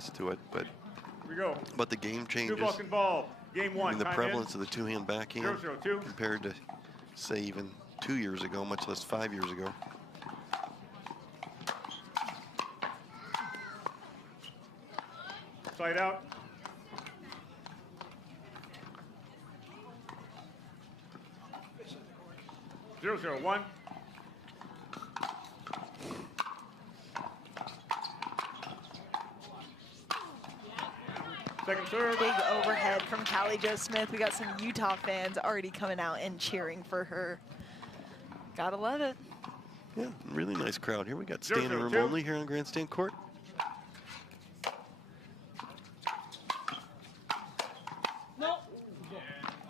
adjust to it, but the game changes. Two-ball involved. Game one. I mean, the prevalence of the two-hand backhand 0-0-2. compared to, say, even 2 years ago, much less 5 years ago. Side out. Zero, 0-1. Second serve. Big overhead from Callie Jo Smith. We got some Utah fans already coming out and cheering for her. Gotta love it. Yeah, really nice crowd here. We got standing room 0-0-2. only here on Grandstand Court.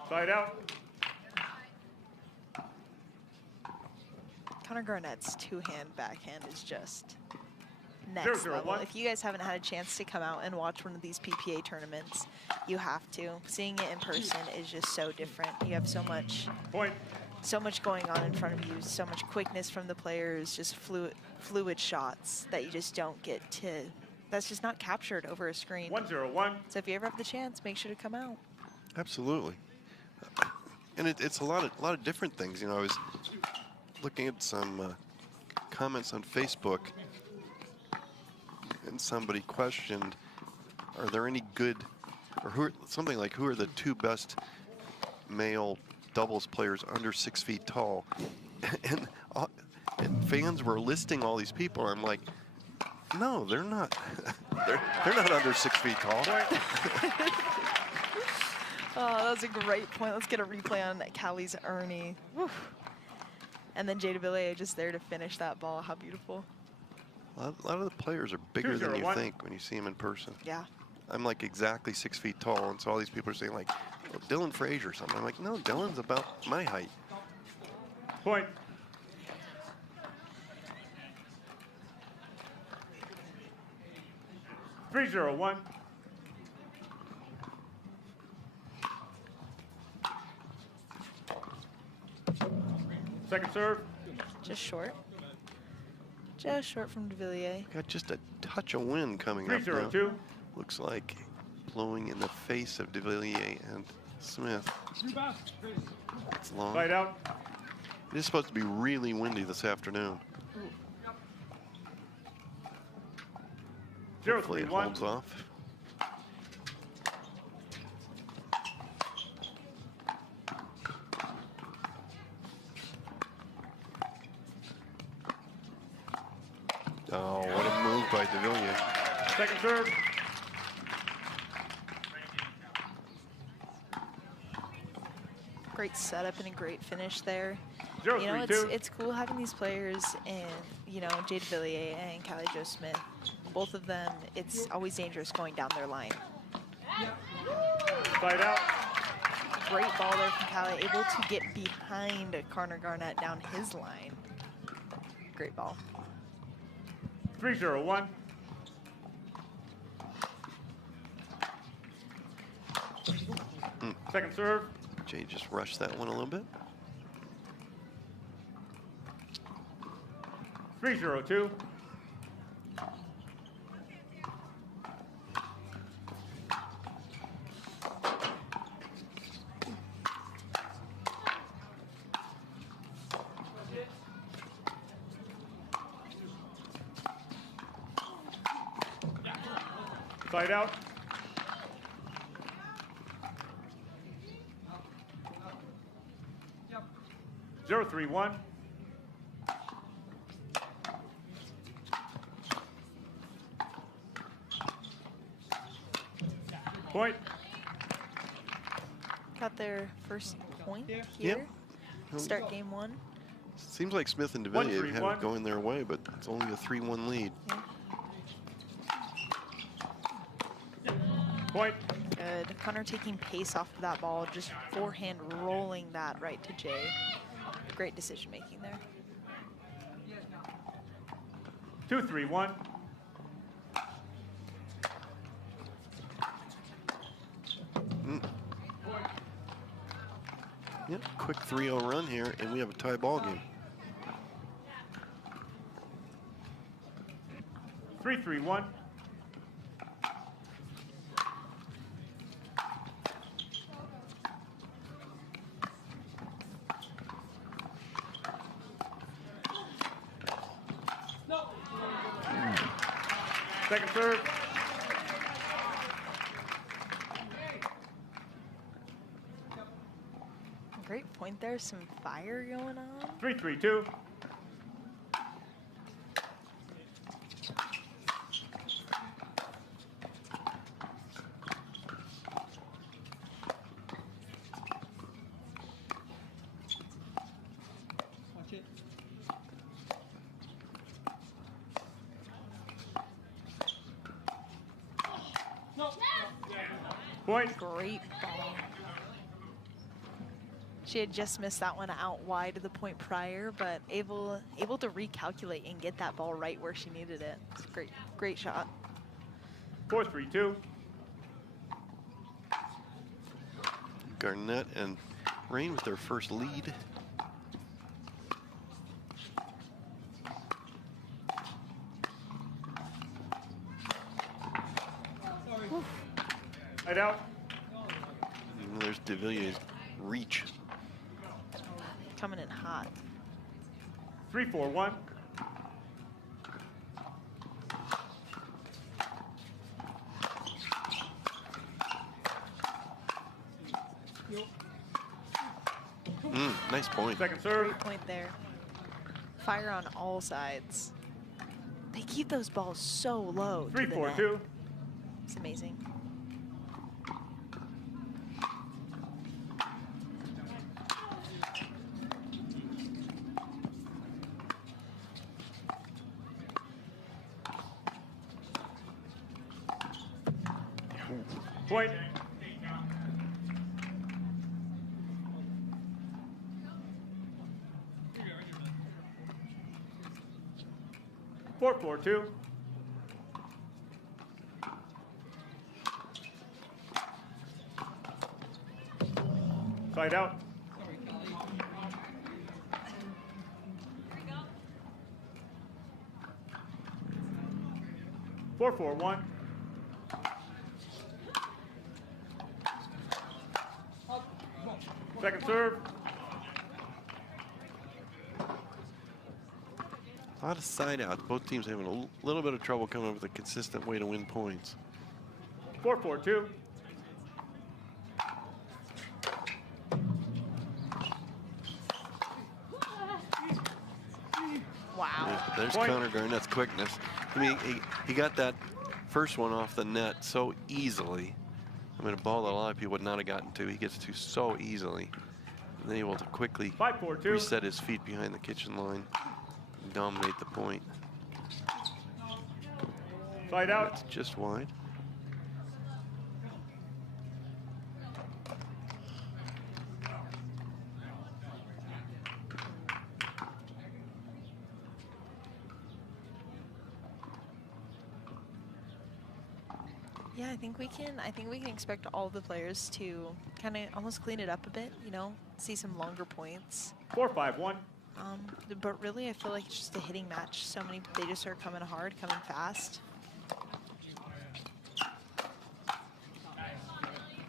Side out. Connor Garnett's two-hand backhand is just next level. If you guys haven't had a chance to come out and watch one of these PPA tournaments, you have to. Seeing it in person is just so different. You have so much going on in front of you, so much quickness from the players, just fluid shots that you just don't get to, that's just not captured over a screen. 1-0-1. So if you ever have the chance, make sure to come out. Absolutely. And it's a lot of different things. You know, I was looking at some comments on Facebook, and somebody questioned, are there any good, or something like, who are the two best male doubles players under 6 feet tall? And fans were listing all these people. I'm like, no, they're not. they're not under 6 feet tall. Oh, that was a great point. Let's get a replay on Callie's Ernie. Woo. And then Jay Devilliers just there to finish that ball. How beautiful. A lot of the players are bigger than you think when you see them in person. Yeah. I'm like exactly 6 feet tall, and so all these people are saying like, oh, Dylan Frazier or something. I'm like, no, Dylan's about my height. Point. Three, 0-1. Second serve. Just short. Just short from Devilliers. Got just a touch of wind coming up now. 3-0-2. Looks like blowing in the face of Devilliers and Smith. It's long. Side out. It is supposed to be really windy this afternoon. Hopefully it holds off. Oh, what a move by Devilliers. Second serve. Great setup and a great finish there. 0-3-2. You know, it's cool having these players, and you know, Jay Devilliers and Callie Jo Smith, both of them, it's always dangerous going down their line. Side out. Great ball there from Callie, able to get behind Connor Garnett down his line. Great ball. 3-0-1. Second serve. Jay just rushed that one a little bit. 3-0-2. Side out. Zero, 3-1. Point. Got their first point here. Yep. Start game one. Seems like Smith and Devilliers have it going their way, but it's only a 3-1 lead. Yeah. Point. Good. Connor taking pace off of that ball, just forehand rolling that right to Jay. Great decision making there. 2-3-1. Yep, quick 3-0 run here, and we have a tie ball game. 3-3-1. Second serve. Great point there. Some fire going on. 3-3-2. Point. Great ball. She had just missed that one out wide of the point prior, but able to recalculate and get that ball right where she needed it. It's a great shot. 4-3-2. Garnett and Rane with their first lead. Side out. And there's Devilliers' reach. Coming in hot. 3-4-1. Nice point. Second serve. Great point there. Fire on all sides. They keep those balls so low. 3-4-2. It's amazing. Point. Four, 4-2. Side out. Four, 4-1. Second serve. A lot of side outs. Both teams having a little bit of trouble coming up with a consistent way to win points. 4-4-2. Wow. There's Point. Connor Garnett's quickness. I mean, he got that first one off the net so easily. I mean, a ball that a lot of people would not have gotten to. He gets to so easily. And then able to quickly 5-4-2. reset his feet behind the kitchen line and dominate the point. Side out. It's just wide. Yeah, I think we can expect all the players to kind of almost clean it up a bit, you know, see some longer points. 4-5-1. But really, I feel like it's just a hitting match. So many, they just are coming hard, coming fast.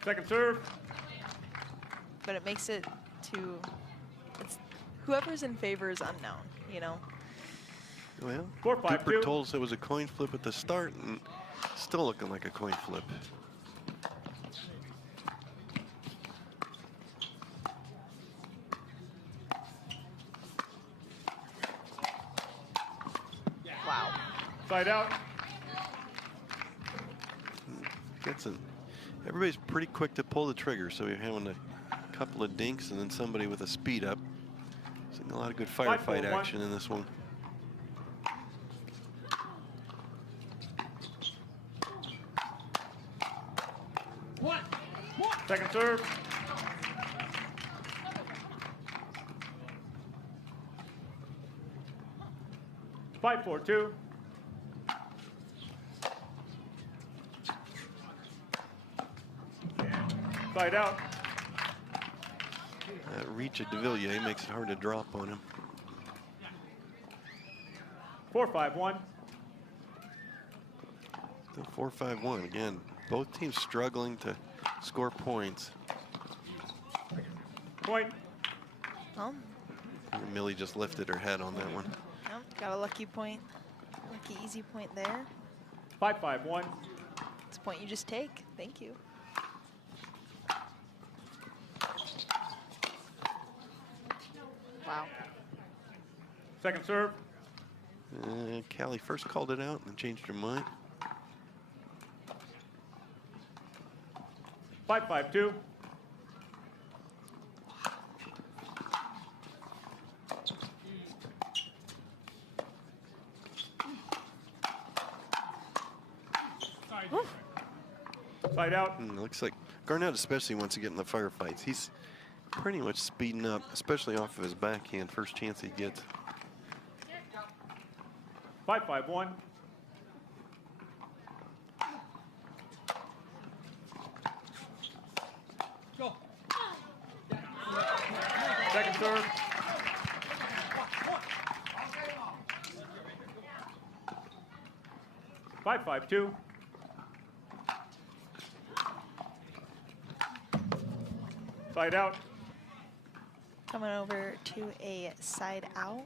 Second serve. But it makes it to, it's whoever's in favor is unknown, you know. Well, 4-5-2. Cooper told us it was a coin flip at the start, and still looking like a coin flip. Wow. Side out. Everybody's pretty quick to pull the trigger, so you're having a couple of dinks and then somebody with a speed up. Seeing a lot of good firefight 5-4-1. action in this one. Second serve. Five, 4-2. Side out. That reach of Devilliers makes it hard to drop on him. 4-5-1. Still 4-5-1 again. Both teams struggling to score points. Point. Well, Millie just lifted her head on that one. got a lucky point. Lucky easy point there. 5-5-1. It's a point you just take. Thank you. Wow. Second serve. Callie first called it out and then changed her mind. 5-5-2. Side out. Looks like Garnett especially wants to get in the firefights. He's pretty much speeding up, especially off of his backhand, first chance he gets. 5-5-1. Go. Second serve. Five, 5-2. Side out. Coming over to a side out.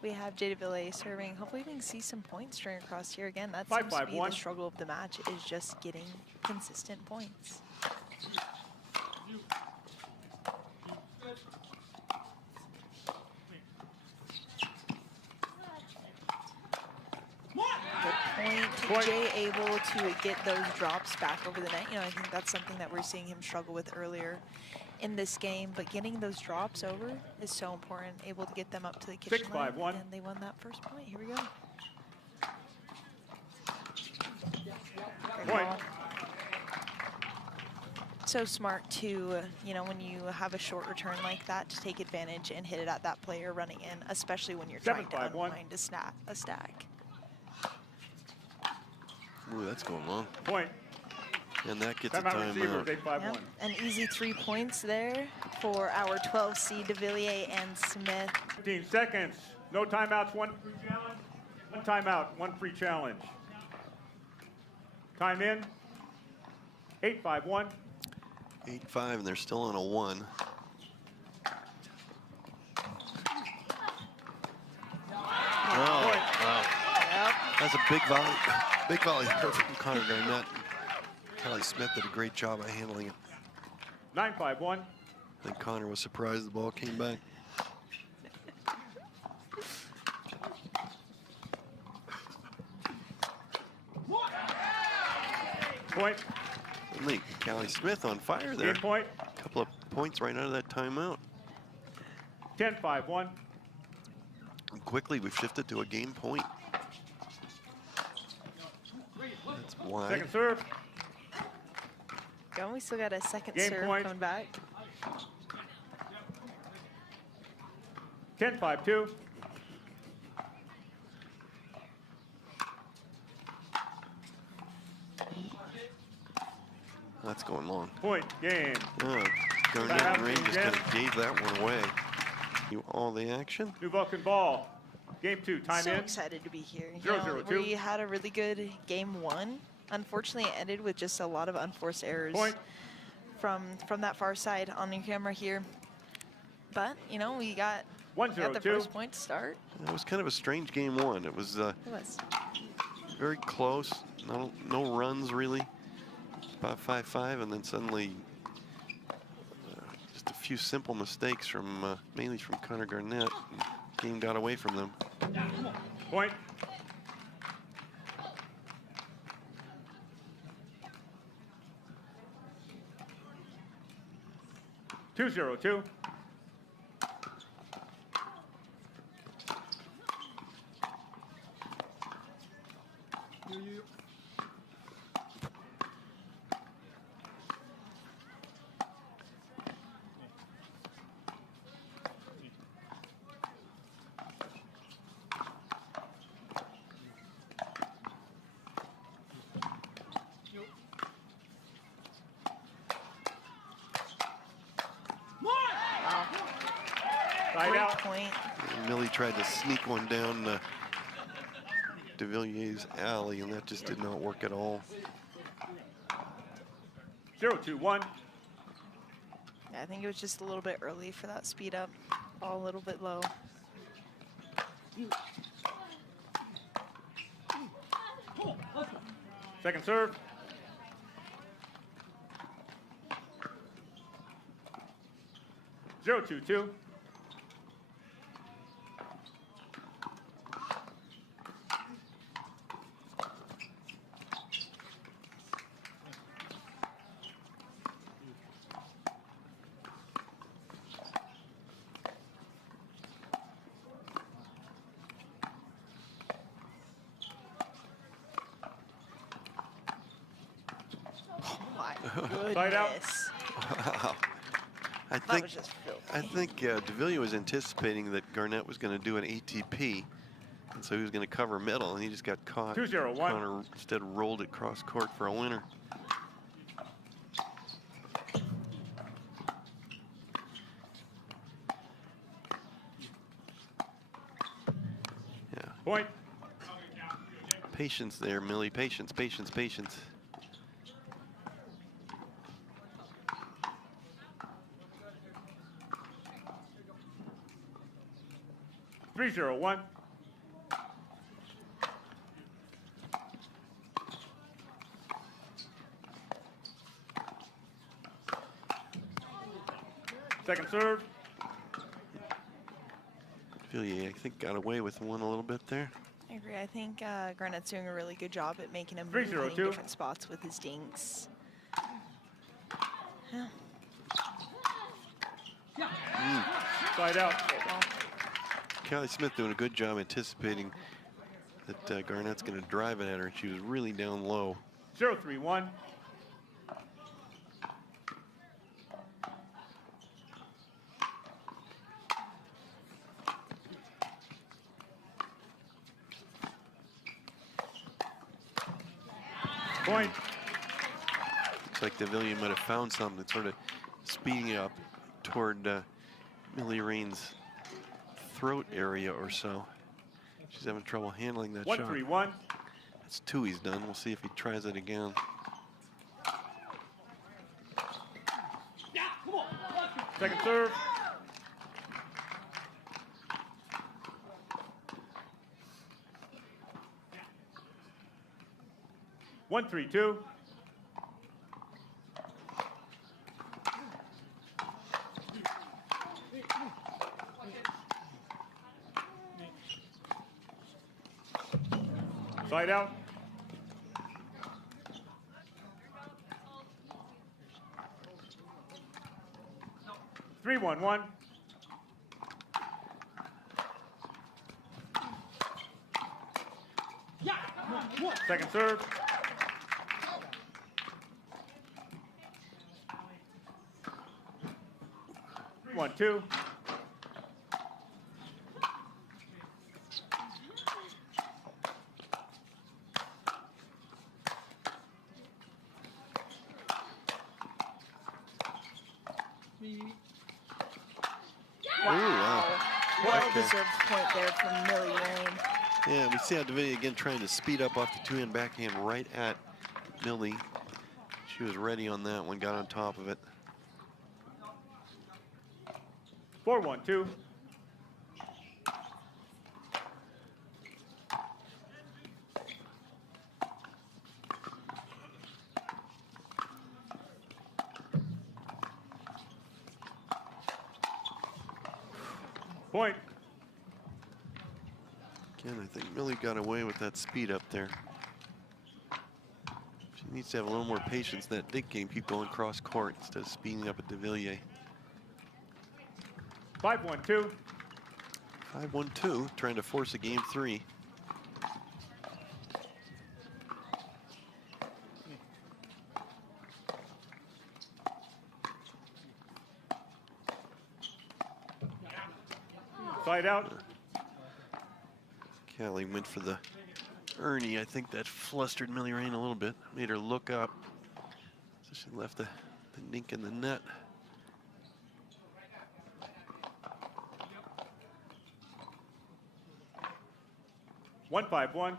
We have Devilliers serving. Hopefully we can see some points string across here again. That seems to be the 5-5-1. struggle of the match, is just getting consistent points. Point. Jay able to get those drops back over the net. You know, I think that's something that we're seeing him struggle with earlier in this game, but getting those drops over is so important. Able to get them up to the kitchen line, 6-5-1. and they won that first point. Here we go. Great Point. ball. So smart to, you know, when you have a short return like that, to take advantage and hit it at that player running in, especially when you're trying to 7-5-1. unwind a stack. Ooh, that's going long. Point. And that gets a Timeout receiver, timeout. 8-5-1. Yep. An easy 3 points there for our 12 seed Devilliers and Smith. 15 seconds. No timeouts, one free challenge. One timeout, one free challenge. Time in. 8-5-1. 8-5, and they're still on a 1. Oh, Point. wow. Yep. That's a big volley. Big volley from Connor Garnett. C.Smith did a great job of handling it. 9-5-1. I think Connor was surprised the ball came back. Point. Suddenly, C.Smith on fire there. Game point. A couple of points right out of that timeout. 10-5-1. And quickly, we've shifted to a game point. That's wide. Second serve. Go. We still got a second Game serve point. coming back. 10-5-2. That's going long. Point. Game. Oh, Garnett and Rane just kind of gave that one away. All the action. New Vulcan ball. Game 2. Time So in. excited to be here. You 0-0-2. know, we had a really good game 1. Unfortunately, it ended with just a lot of unforced errors Point. from that far side on your camera here. But, you know, we got the 1-0-2. first point to start. It was kind of a strange game 1. It was It was. very close. No runs, really. About 5-5, and then suddenly just a few simple mistakes from mainly from Connor Garnett. Game got away from them. Point. Two 0-2. Wow. Side Great out. point. Millie tried to sneak one down Devilliers' alley, and that just did not work at all. 0-2-1. Yeah, I think it was just a little bit early for that speed up. All a little bit low. Second serve. 0-2-2. Side out. Wow. I think Devilliers was anticipating that Garnett was going to do an ATP, and so he was going to cover middle, and he just got caught. 2-0-1. Connor instead rolled it cross court for a winner. Yeah. Point. Patience there, Millie. Patience, patience, patience. 3-0-1. Second serve. Devilliers, I think, got away with one a little bit there. I agree. I think Garnett's doing a really good job at making him 3-0-2. move in different spots with his dinks. Yeah. Side out. C.Smith doing a good job anticipating that Garnett's going to drive it at her, and she was really down low. 0-3-1. Point. Looks like Devilliers might have found something, sort of speeding up toward Millie Rane's throat area or so. She's having trouble handling that shot. 1-3-1. That's two he's done. We'll see if he tries it again. Second serve. One, 3-2. Side out. Three, 1-1. Second serve. 1-2. Well-deserved point there from Millie Rane. Yeah, we see how Devilliers again trying to speed up off the two-hand backhand right at Millie. She was ready on that one, got on top of it. 4-1-2. Point. Again, I think Millie got away with that speed up there. She needs to have a little more patience in that dink game, keep going cross court instead of speeding up at Devilliers. 5-1-2. 5-1-2, trying to force a game three. Side out. Kelly went for the Ernie. I think that flustered Millie Rane a little bit, made her look up. So she left the dink in the net. One, 5-1.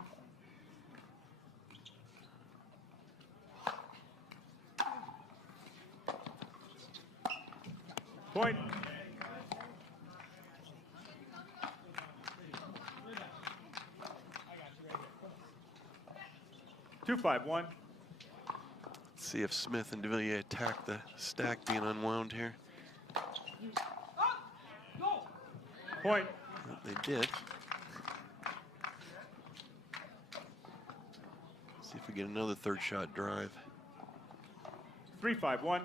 Point. 2-5-1. See if Smith and Devilliers attack the stack being unwound here. Point. Well, they did. See if we get another third shot drive. 3-5-1.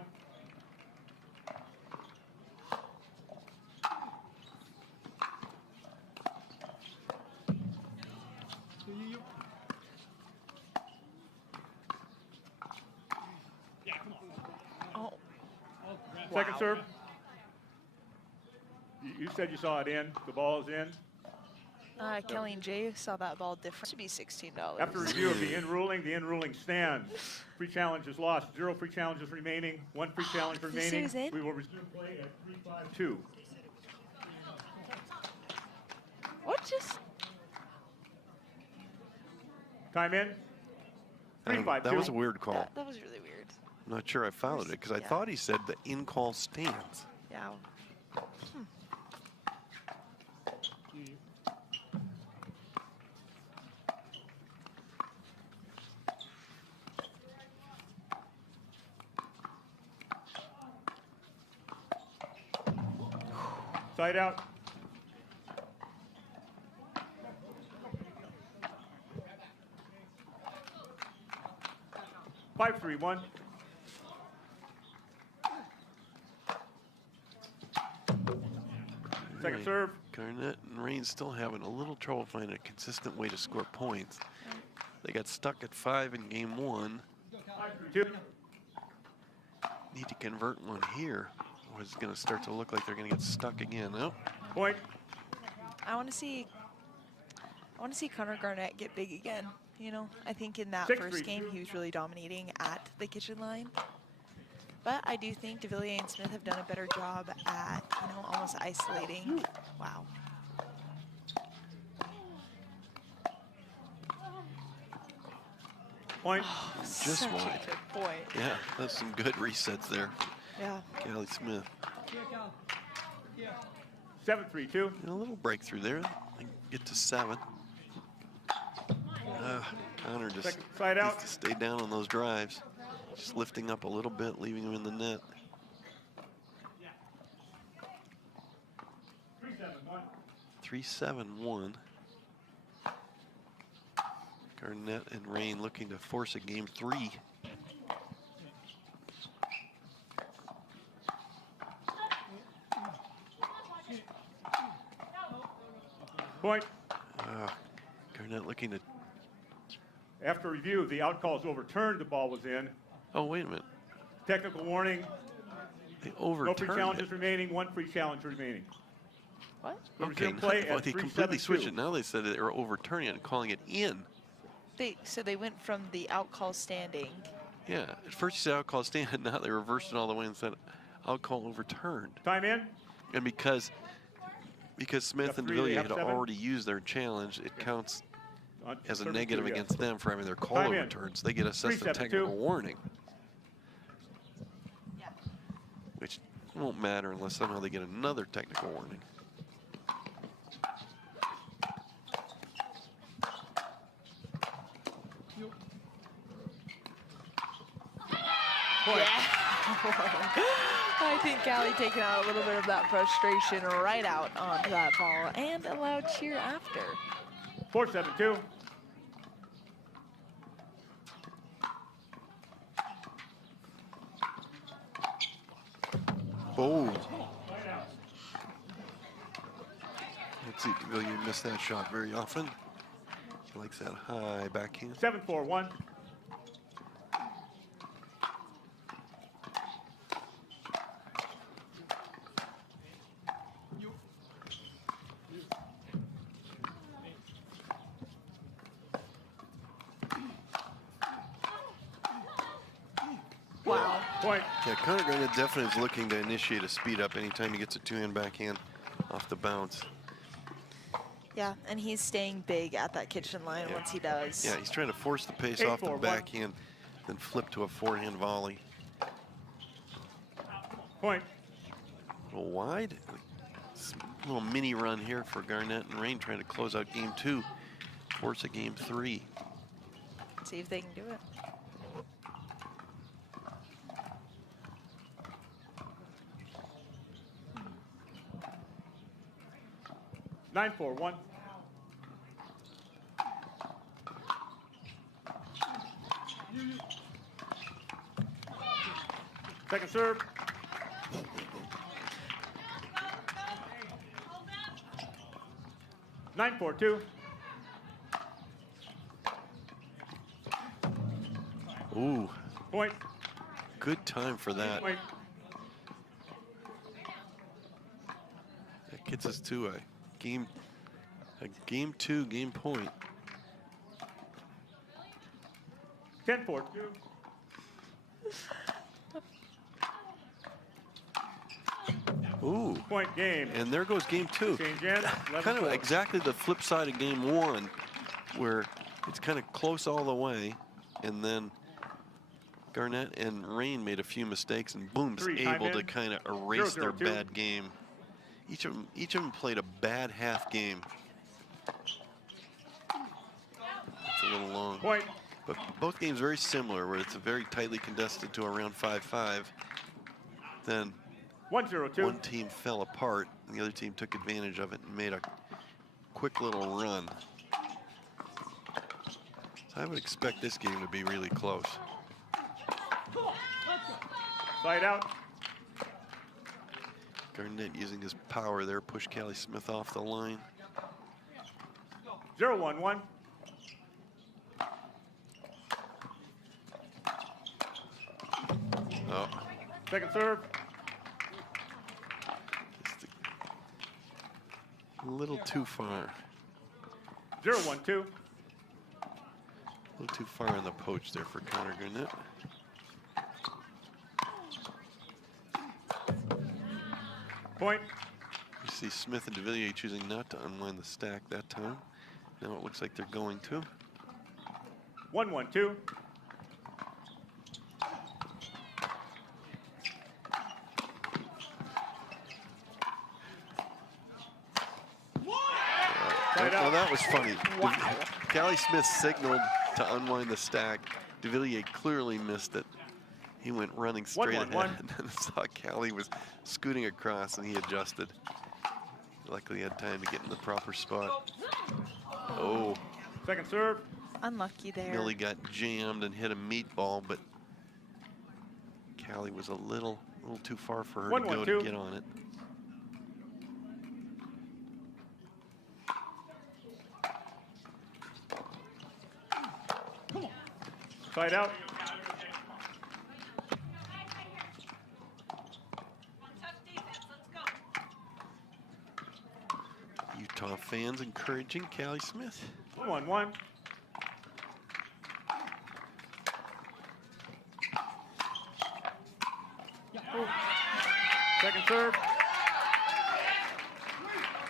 Oh. Second Wow. serve. You said you saw it in. The ball is in. Kelly and Jay saw that ball different. Should be $16. After review of the in ruling stands. Free challenge is lost. 0 free challenges remaining. 1 free challenge This remaining. is in? We will resume play at 3-5-2. What just? Time in. I don't know, 3-5-2. that was a weird call. That was really weird. I'm not sure I followed it because I Yeah. thought he said the in-call stands. Yeah. Side out. Five, 3-1. Second serve. Garnett and Rane still having a little trouble finding a consistent way to score points. They got stuck at 5 in game 1. 2. Need to convert one here, or it's going to start to look like they're going to get stuck again. Oh, Point. I want to see Connor Garnett get big again. You know, I think in that 6-3. first game he was really dominating at the kitchen line. But I do think Devilliers and Smith have done a better job at, you know, almost isolating. Wow. Point. Just Such a wide. good point. Yeah, that's some good resets there. Yeah. Callie Smith. 7-3-2. And a little breakthrough there. They get to 7. Connor just Second side out. needs to stay down on those drives. Just lifting up a little bit, leaving him in the net. 3-7-1. Garnett and Rane looking to force a game 3. Point. Garnett looking to. After review, the out call is overturned. The ball was in. Oh, wait a minute. Technical warning. They No free overturned challenges it. remaining. 1 free challenge remaining. What? We'll Okay, resume play well, at they completely 3-7-2. switched it. Now they said they were overturning it and calling it in. So they went from the out call standing. Yeah, at first you said out call stand, now they reversed it all the way and said out call overturned. Time in. And because Smith Up and 3, they Devilliers have had 7. already used their challenge, it counts as a Service negative 2, yeah. against them for having their call Time in. overturned. So they get assessed a 3-7-2. technical warning. Which won't matter unless somehow they get another technical warning. Point. I think Callie taking out a little bit of that frustration right out onto that ball and a loud cheer after. 4-7-2. Oh. Let's see, Devilliers miss that shot very often. He likes that high backhand. 7-4-1. Wow. Point. Yeah, Connor Garnett definitely is looking to initiate a speed up anytime he gets a 2-hand backhand off the bounce. Yeah, and he's staying big at that kitchen line once he does. Yeah, he's trying to force the pace 8-4-1. off the backhand, then flip to a forehand volley. Point. A little wide. A little mini run here for Garnett and Rane trying to close out game 2, force a game 3. See if they can do it. Nine, 4-1. Second serve. Nine, 4-2. Ooh, Point. good time for that. Point. That gets us to a game 2 game point. 10-4-2. Ooh, Point game. and there goes game 2. Change in. Kind of 11-4. exactly the flip side of game 1, where it's kind of close all the way, and then Garnett and Rane made a few mistakes, and boom's 3, time able to in. kind of erase 0-0-2. their bad game. Each of them played a bad half game. It's a little long. Point. But both games very similar, where it's a very tightly contested to around 5-5. Then 1-0-2. one team fell apart, and the other team took advantage of it and made a quick little run. So I would expect this game to be really close. Side out. Garnett using his power there, pushed C.Smith off the line. 0-1-1. Oh, Second serve. just a little too far. 0-1-2. A little too far on the poach there for Connor Garnett. Point. You see Smith and Devilliers choosing not to unwind the stack that time. Now it looks like they're going to. 1-1-2. Side Well, out. that was funny. Wow. C.Smith signaled to unwind the stack. Devilliers clearly missed it. He went running straight 1-1-1. ahead and then saw Callie was scooting across, and he adjusted. Luckily, he had time to get in the proper spot. Oh, Second serve. Unlucky there. Millie got jammed and hit a meatball, but Callie was a little too far for her to go 1-1-2. to get on it. Side out. Utah fans encouraging C.Smith. 1-1-1. Second serve.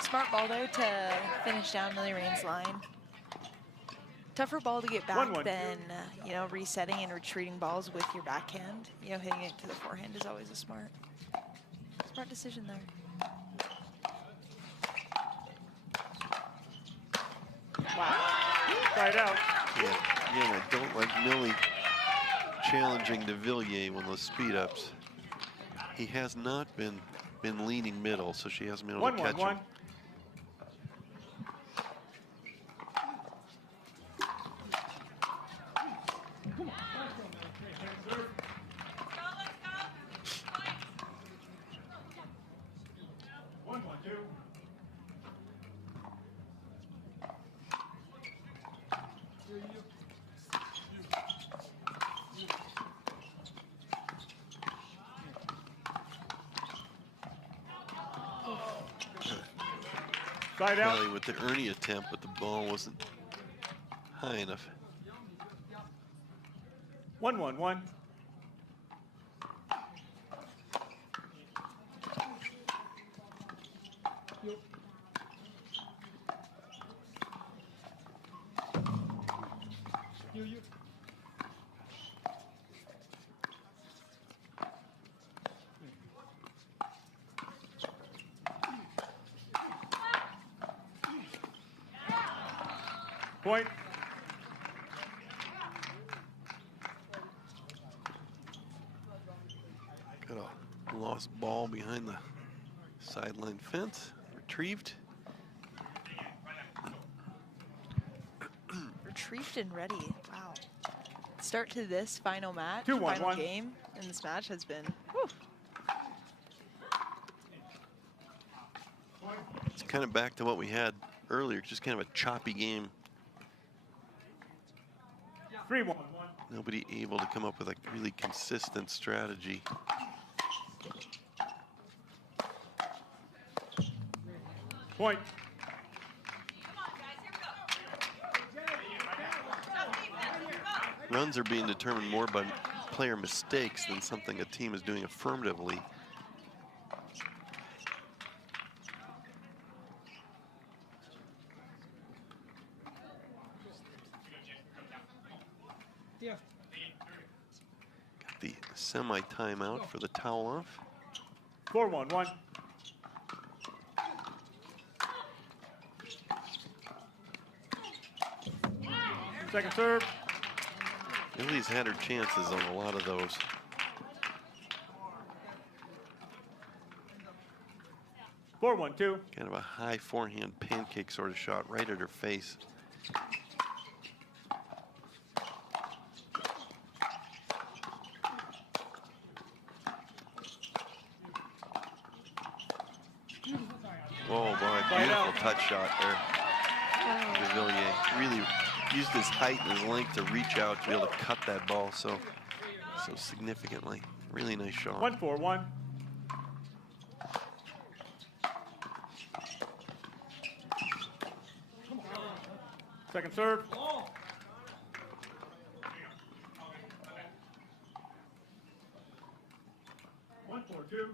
Smart ball there to finish down Millie Rane's line. Tougher ball to get back 1-1-2. than, you know, resetting and retreating balls with your backhand. You know, hitting it to the forehand is always a smart decision there. Wow. Side out. Yeah, again, I don't like Millie challenging Devilliers when those speed ups. He has not been leaning middle, so she hasn't been able to catch him. 1-1-1. Side out. Kelly with the Ernie attempt, but the ball wasn't high enough. 1-1-1. Point. Got a lost ball behind the sideline fence. Retrieved. Retrieved and ready. Wow. Start to this final match, 2-1-1. final game in this match has been, whew. It's kind of back to what we had earlier, just kind of a choppy game. 3-1-1. Nobody able to come up with a really consistent strategy. Point. Runs are being determined more by player mistakes than something a team is doing affirmatively. Got the semi-timeout for the towel off. 4-1-1. Second serve. Ellie's had her chances on a lot of those. Four, 1-2. Kind of a high forehand pancake sort of shot right at her face. Oh boy, beautiful touch shot there. Devilliers really used his height and his length to reach out to be able to cut that ball so significantly. Really nice shot. 1-4-1. Second serve. 1-4-2.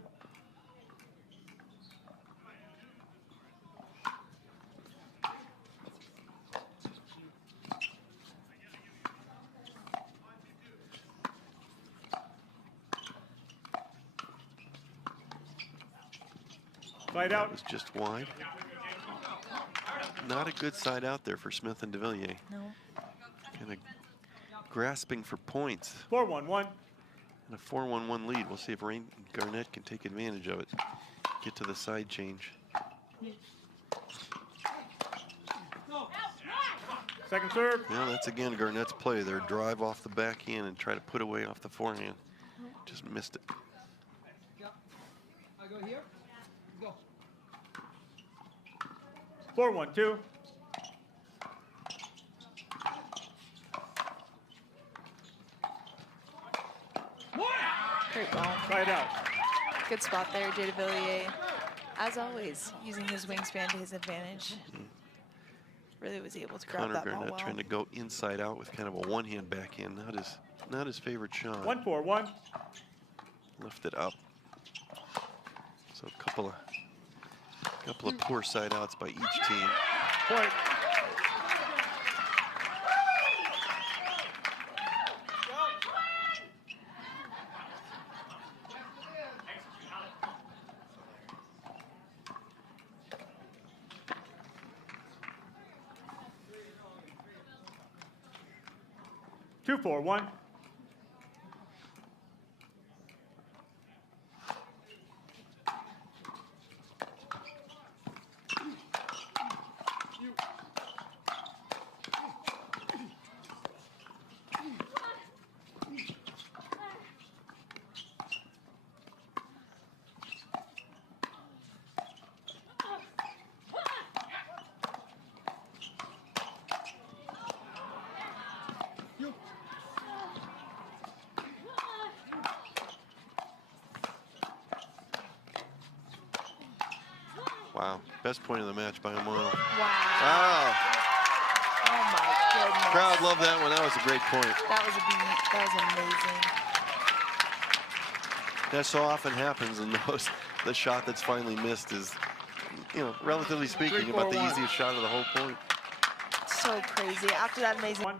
Side out. That was just wide. Not a good side out there for Smith and Devilliers. No. Kind of grasping for points. 4-1-1. And a 4-1-1 lead. We'll see if Rane and Garnett can take advantage of it. Get to the side change. Second serve. Well, that's again Garnett's play there. Drive off the backhand and try to put away off the forehand. Just missed it. I go here. Go. 4-1-2. Great ball. Side out. Good spot there, Devilliers. As always, using his wingspan to his advantage. Really was able to grab Connor that ball Garnett well. trying to go inside out with kind of a one-hand backhand. Not his favorite shot. 1-4-1. Lift it up. So a couple of poor side outs by each team. Point. Two, 4-1. Wow, best point of the match by a mile. Wow. Wow, Oh my goodness. crowd loved that one. That was a great point. That was a beat. That was amazing. That so often happens, and the shot that's finally missed is, relatively speaking, about the 3-4-1. easiest shot of the whole point. So crazy. After that amazing. 1.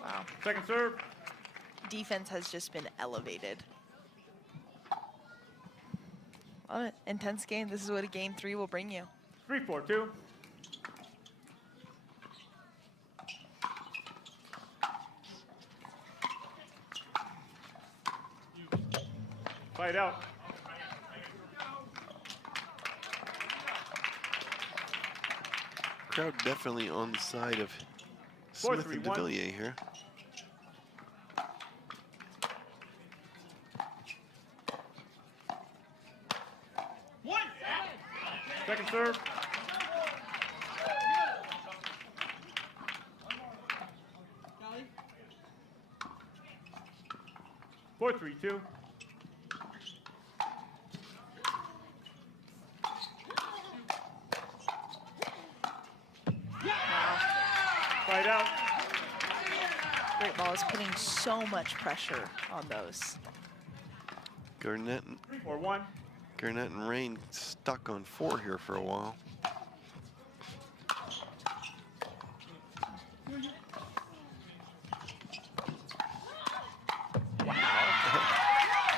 Wow. Second serve. Defense has just been elevated. Love it. Intense game. This is what a game 3 will bring you. 3-4-2. Fight out. Crowd definitely on the side of Smith and 4-3-1. Devilliers here. Second serve. Golly. 4-3-2. Fight out. Great ball is putting so much pressure on those. Garnett, 4-1. Garnett and Rane stuck on 4 here for a while.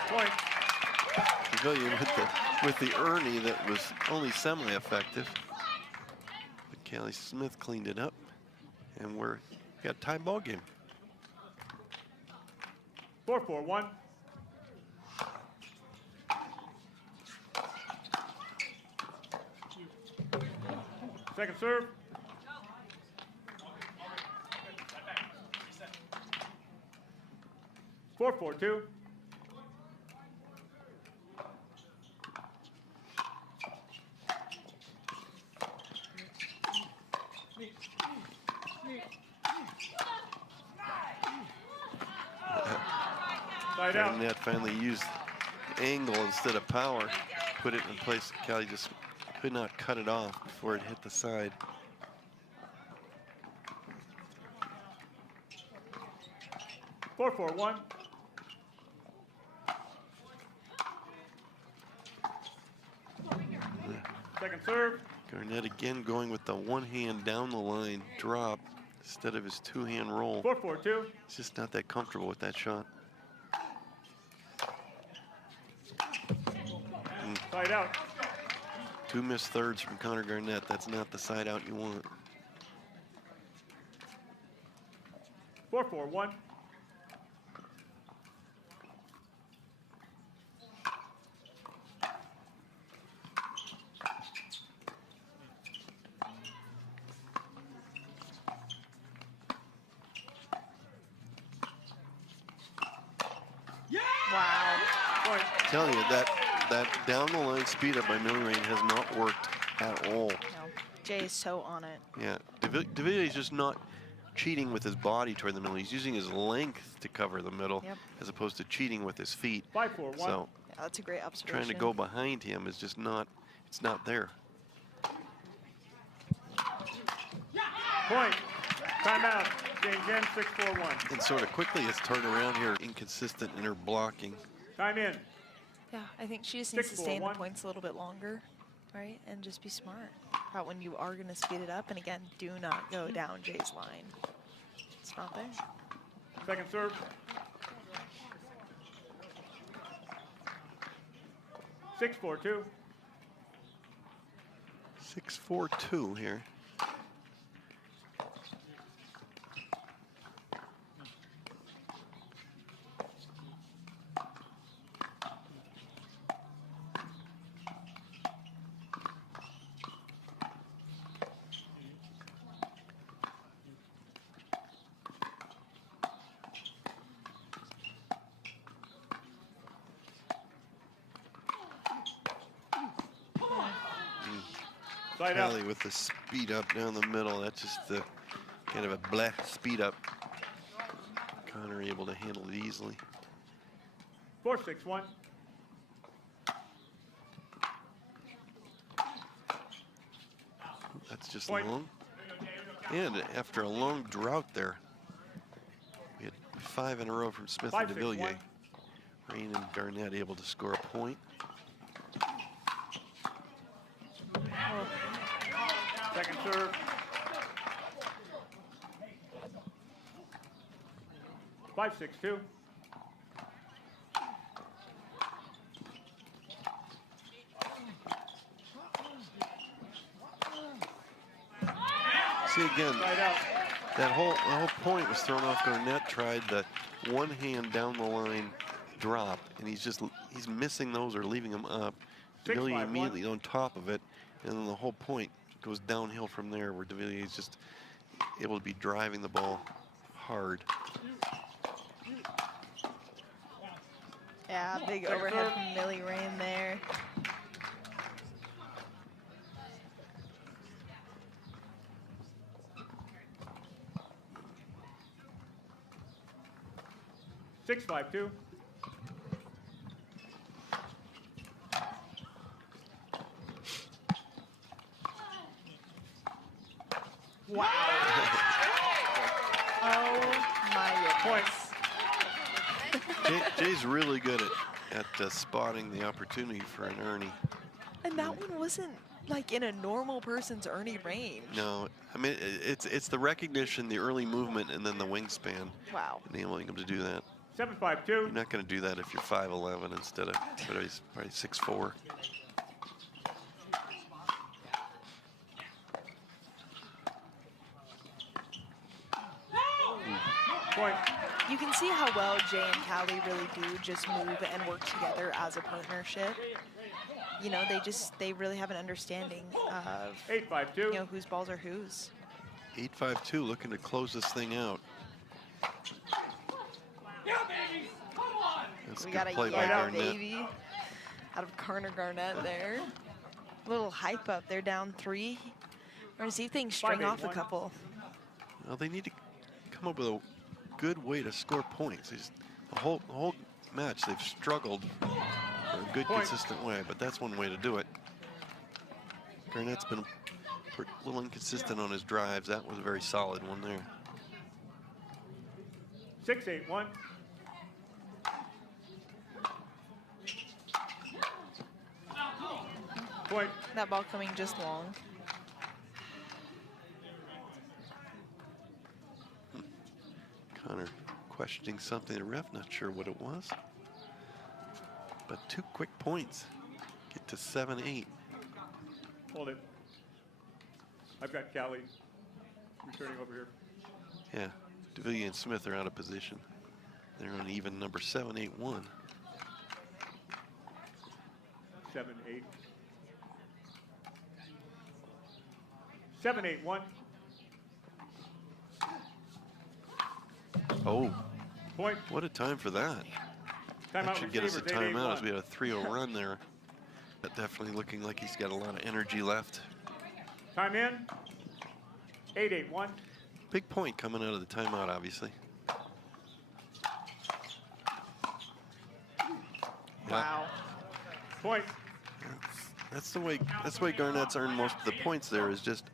Point. Devilliers with the Ernie that was only semi-effective. But C.Smith cleaned it up, and we got a tie ball game. 4-4-1. Second serve. Four, 4-2. Side out. Garnett finally used angle instead of power, put it in place. Callie just could not cut it off before it hit the side. 4-4-1. Second serve. Garnett again going with the one hand down the line drop instead of his two-hand roll. 4-4-2. He's just not that comfortable with that shot. Side out. 2 missed thirds from Connor Garnett. That's not the side out you want. 4-4-1. Wow. Point. Telling you that down the line speed up by Millie Rane has not worked at all. No, Jay is so on it. Yeah, Devilliers is just not cheating with his body toward the middle. He's using his length to cover the middle, Yep. as opposed to cheating with his feet. 5-4-1. So Yeah, that's a great observation. trying to go behind him is just not, it's not there. Point. Timeout. Game again, 6-4-1. And sort of quickly it's turned around here, inconsistent in her blocking. Time in. Yeah, I think she just needs to 6-4-1. stay in the points a little bit longer, right? And just be smart about when you are going to speed it up. And again, do not go down Jay's line. It's not there. Second serve. Six, 4-2. 6-4-2 here. Side out. Kelly with the speed up down the middle. That's just the kind of a bleh speed up. Connor able to handle it easily. 4-6-1. That's just Point. long. And after a long drought there, we had 5 in a row from Smith and 5-6-1. Devilliers. Rane and Garnett able to score a point. Second serve. Five, 6-2. See again, Side out. that whole point was thrown off. Garnett tried the one hand down the line drop, and he's missing those or leaving them up. 6-5-1. Devilliers immediately on top of it, and then the whole point goes downhill from there, where Devilliers is just able to be driving the ball hard. Yeah, big overhead from Millie Rane there. Six, 5-2. Wow. Oh my goodness. Jay's really good at spotting the opportunity for an Ernie. And that one wasn't like in a normal person's Ernie range. No, I mean, it's the recognition, the early movement, and then the wingspan. Wow. Enabling him to do that. 7-5-2. You're not going to do that if you're 5'11" instead of probably 6'4". Point. You can see how well Jay and Callie really do just move and work together as a partnership. You know, they really have an understanding of 8-5-2. you know whose balls are whose. 8-5-2, looking to close this thing out. That's a We good got a play by yeah Garnett. baby out of Garnett there. A little hype up. They're down 3. We're gonna see if they can string off a 5-8-1. couple. Well, they need to come up with a good way to score points. The whole match they've struggled for a good, Point. consistent way, but that's one way to do it. Garnett's been a little inconsistent on his drives. That was a very solid one there. 6-8-1. Point. That ball coming just long. Connor questioning something. The ref, not sure what it was. But 2 quick points. Get to 7-8. Hold it. I've got Callie returning over here. Yeah, Devilliers and Smith are out of position. They're on even number 7-8-1. 7-8. 7-8-1. Oh, Point. what a time for that. That Timeout should get us a receivers, timeout as 8-8-1. we had a 3-0 run there. But definitely looking like he's got a lot of energy left. Time in. 8-8-1. Big point coming out of the timeout, obviously. Wow. Point. That's the way Garnett's earned most of the points there, is just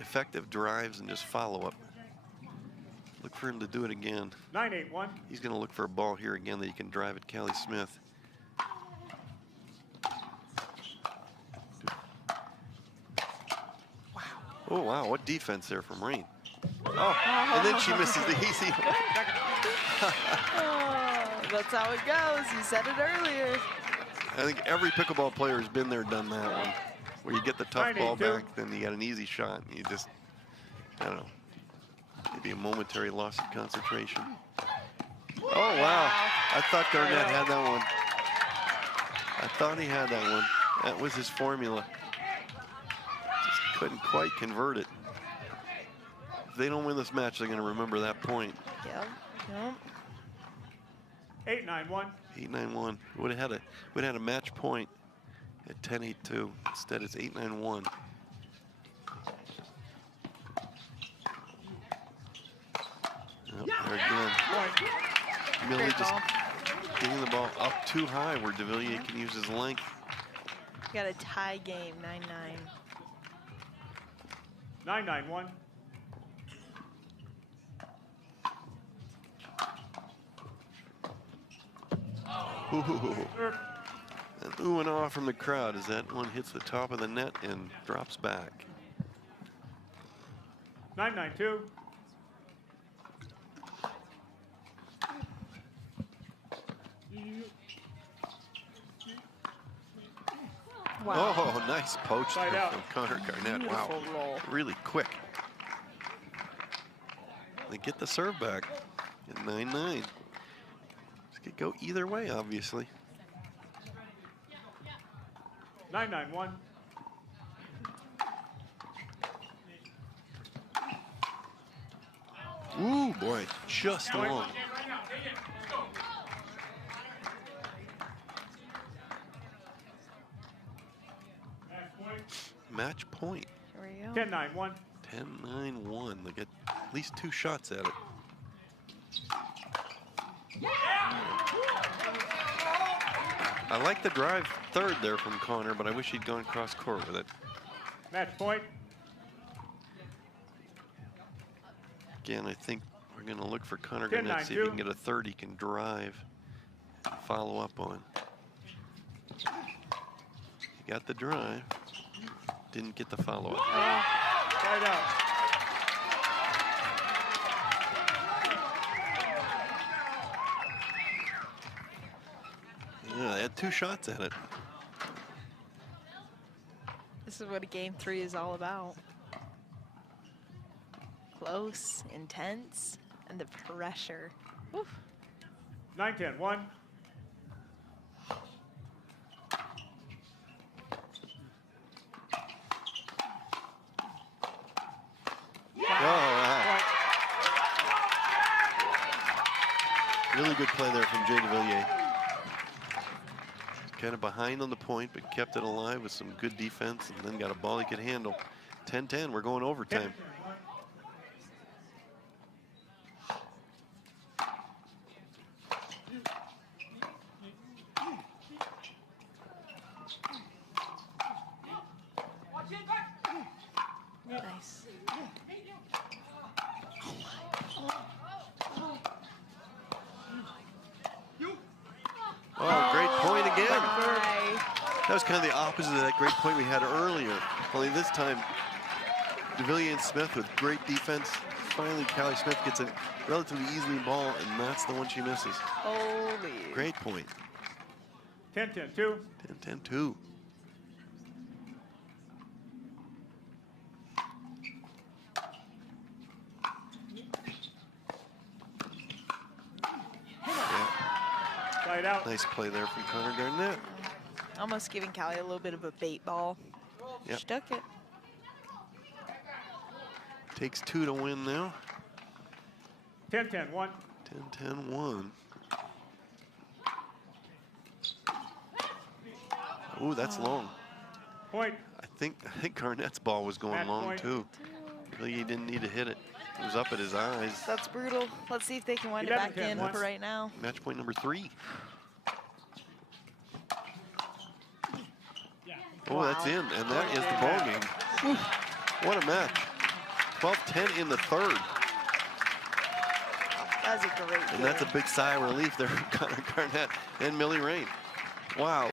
effective drives and just follow-up. Look for him to do it again. 9-8-1. He's going to look for a ball here again that he can drive at Callie Smith. Wow. Oh, wow, what defense there from Rane. Oh, and then she misses the easy. Oh, that's how it goes. You said it earlier. I think every pickleball player has been there, done that one. Where you get the tough ball 9-8-2. back, then you got an easy shot, and you just, I don't know, maybe a momentary loss of concentration. Oh, wow. I thought Garnett had that one. I thought he had that one. That was his formula. Just couldn't quite convert it. If they don't win this match, they're going to remember that point. Yep. Yep. 8-9-1. 8-9-1. Would have had a match point at 10-8-2. Instead, it's 8-9-1. Yep, there again. Point. Millie Great just ball. getting the ball up too high where Devilliers can use his length. Got a tie game, 9-9. 9-9-1. Ooh. An ooh and ah from the crowd as that one hits the top of the net and drops back. 9-9-2. Wow. Oh, nice poach Side there out. from Connor Garnett. Wow, Beautiful roll. really quick. They get the serve back at 9-9. Just Could go either way, obviously. 9-9-1. Ooh, boy, just long. Match point. Here we go. 10-9-1. 10-9-1. They get at least 2 shots at it. I like the drive third there from Connor, but I wish he'd gone cross court with it. Match point. Again, I think we're going to look for Connor 10-9-2. Garnett, see if he can get a third he can drive and follow up on. He got the drive, didn't get the follow-up. Right out. Yeah, they had 2 shots at it. This is what a game 3 is all about. Close, intense, and the pressure. Woo. 9-10-1. Oh, wow. Really good play there from Jay Devilliers. Kind of behind on the point, but kept it alive with some good defense, and then got a ball he could handle. 10-10, we're going overtime. Nice. Oh, great point again. Bye. That was kind of the opposite of that great point we had earlier. Only this time, Devilliers and Smith with great defense. Finally, Callie Smith gets a relatively easy ball, and that's the one she misses. Holy. Great point. 10-10-2. 10-10-2. Side out. Nice play there from Connor Garnett. Almost giving Callie a little bit of a bait ball. Yep. She took it. Takes 2 to win now. 10-10-1. 10-10-1. Ooh, that's long. Point. I think Garnett's ball was going Match long point. too. Really, he didn't need to hit it. It was up at his eyes. That's brutal. Let's see if they can wind it back in 11-10-1. for right now. Match point number 3. Oh, that's in, and that is the ball game. What a match. 12-10 in the third. That was a great game. And that's a big sigh of relief there from Connor Garnett and Millie Rane. Wow.